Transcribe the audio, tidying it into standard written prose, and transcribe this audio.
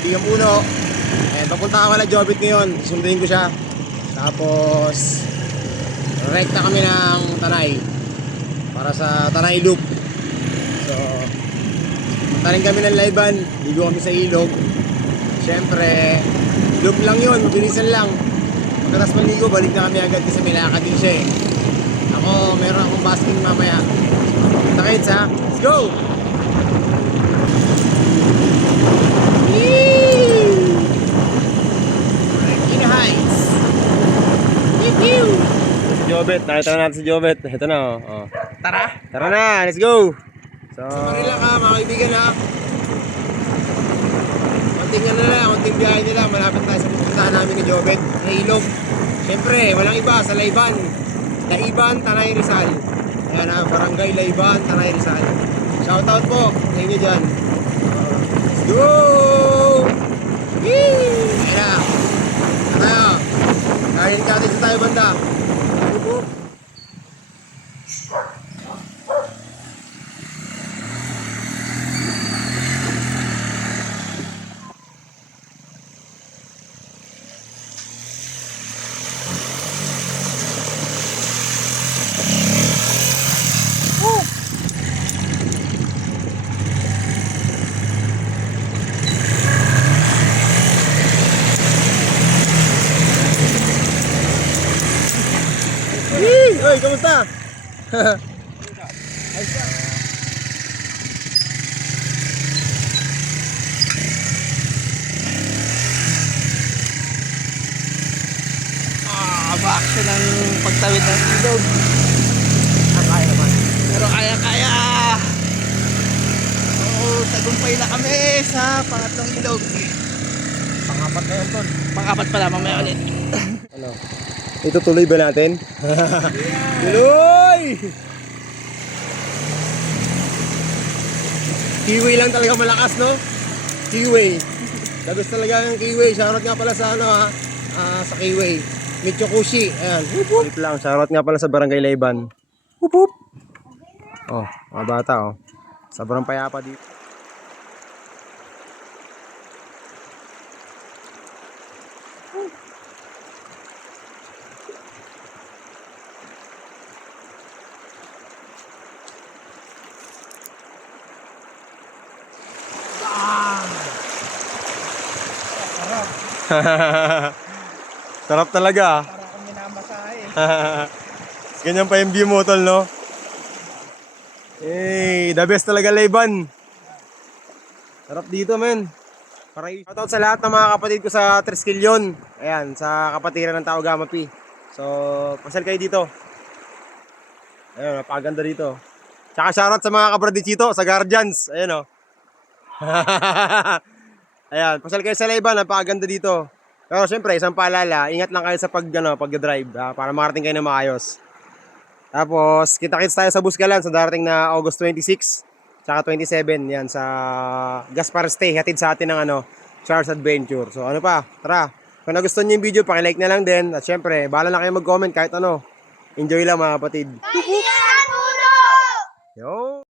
kaibigan Puno. And papunta ako kala Jobit ngayon, susunduin ko siya. Tapos rekta kami ng Tanay para sa Tanay Loop. So punta rin kami ng Layban, ligo kami sa ilog. Siyempre loop lang yun, mabilisan lang. Pagkatas maligo, balik na kami agad kasi may lakad din siya eh. Ako, meron akong basking mamaya. Kita kids ha, let's go! Regina Heights. Si Jobet, nakita na natin si Jobet. Ito na oh. Tara! Tara na, let's go! So, Manila ka mga kaibigan ha. Konting ano na, konting biyahe nila. Malapit tayo sa pupuntahan namin ni Jobet. Sa ilog. Siyempre, walang iba sa Layban. Layban, Tanay Rizal. Ayan ha, Barangay Layban, Tanay Rizal. Shoutout po sa inyo dyan. Let's go! Ayan na. Tara. Kain ka din sa tayo banda. Oy, kamusta? Ayos ka. Ba-action ng pagtawid ng ilog. Kaya naman. Pero kaya-kaya. Oo, tagumpay na kami sa pangatlong ilog. Pangapat na yun, Ton. Pang-apat pala, mamaya ulit. Ano? Itutuloy ba natin? Tuloy! Kiwi lang talaga malakas, no? Kiwi. Labis talaga ng kiwi. Shoutout nga pala sa ano ha? Sa kiwi. Michokushi. Ayan. Whoop lang. Shoutout nga pala sa Barangay Layban. Whoop whoop. Oh, mga bata oh. Sobrang payapa dito. Sarap talaga. Para akong minamasahe. Ganyan pa yung view mo, tol, no? Hey, the best talaga Layban. Sarap dito, men. Shoutout sa lahat ng mga kapatid ko sa Triskelion. Ayan, sa kapatiran ng Tao Gama P. So, pasal kayo dito. Ayun, napakaganda dito. Tsaka shoutout sa mga kabradichito, sa Guardians. Ayan, oh. Ayan, pasal kayo sa Layban, napakaganda dito. Pero syempre, isang paalala, ingat lang kayo sa pag-drive para makarating kayo na maayos. Tapos, kita-kits tayo sa Buscalan sa darating na August 26 tsaka 27, yan sa Gaspar Stay, hatid sa atin ng Charles Adventure. So ano pa, tara. Kung nagustuhan niyo yung video, paki-like na lang din. At syempre, bahala na kayo mag-comment kahit ano. Enjoy lang mga kapatid. Yo!